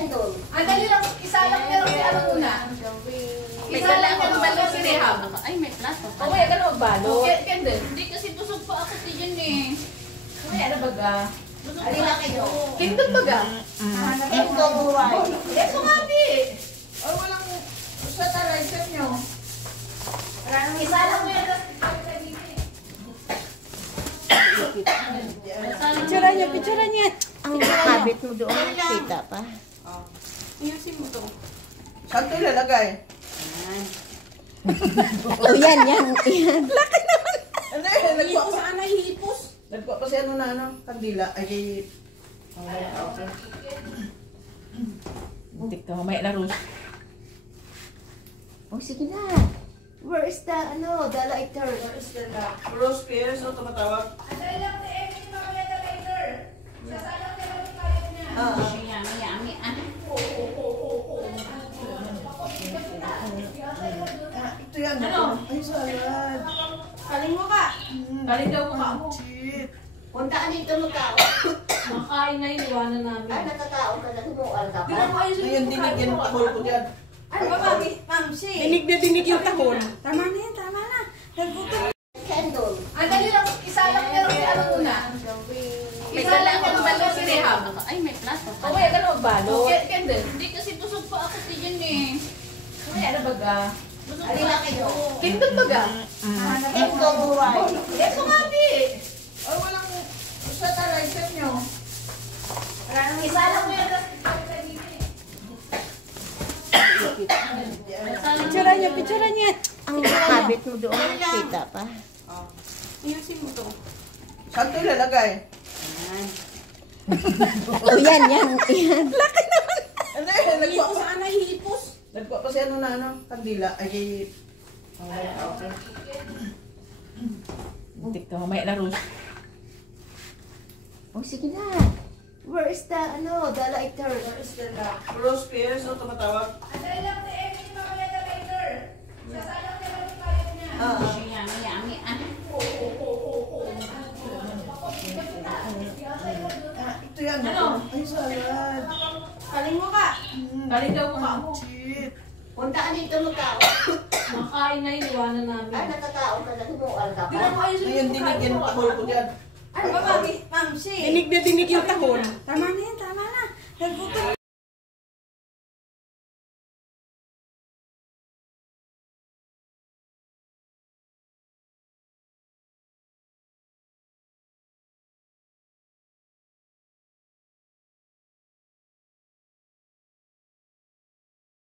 Kendall. Dali lang, isa lang meron si ano muna. Isa lang yung balon si Rehab. Ay, may plato. Mamaya ka na magbalo. Kendall. Hindi kasi busog pa ako si Jen eh. Mamaya na baga. Busog Alin pa na ako. kayo? Kendall baga. Kendall Huwag. Ito nga di. Ay, walang sa talaysan nyo. Isa lang meron. Picture niya. Ang habit mo doon, kita pa. Ayusin mo to. Saan ito ilalagay? Oh, yan. Laki naman. Ano yun? Nagkuha pa. Saan ay hipos? Nagkuha pa si ano na ano? Kandila. Ay, okay. Buntik ka. Mamaya na Rose. Oh, sige na. Where is the, the lighter? Where is the Rose Pierce? Ano tumatawag? Andali lang si Emily mamaya na later. Sasalang na lang yung kayat niya. Yummy. Ito yan. Ano? Ay, salad. Kaling mo ka. Kaling daw mukha mo. Chip. Punta ka dito magkao. Makain na yun, iwanan namin. Ay, nakakao ka na. Kumual ka Tignan mo pa. ayusin Ayun, mo. dinig yan. Tahol ko dyan. Ay, ma'am, si. Dinig na dinig yung tahon. Tama na yan, tama na. Kendall. Dali lang, isa lang meron si ano muna. Isa lang yung balon si Rehab. Ay, may plato. Mamaya ka na magbalo. Kendall. Hindi kasi busog pa ako si Jen eh. Mamaya na baga. Busog Alin pa na ako. kayo? Kendall baga. Kendall Huwag. Ito nga di. Ay, walang sa talaysan nyo. Isa lang meron. Picture niya. Ang habit mo doon, kita pa. Ayusin mo to. Saan ito ilalagay? Oh, yan. Laki naman. Ano yun? Nagkuha pa. Saan ay hipos? Nagkuha pa si ano na ano? Kandila. Ay, okay. Buntik ka. Mamaya na Rose. Oh, sige na. Where is the, the lighter? Where is the Rose Pierce? Ano tumatawag? Andali lang si Emily mamaya na later. Sasalang na lang yung kayat niya. Yummy. Ito yan. Ano? Ay, salad. Kaling mo ka. Kaling daw mukha mo. Chip. Punta ka dito magkao. Makain na yun, iwanan namin. Ay, nakakao ka na. Kumual ka Tignan mo pa. ayusin Ayun, mo. dinig yan. Tahol ko dyan. Ay, ma'am, si. Dinig na dinig yung tahon. Tama na yan, tama na.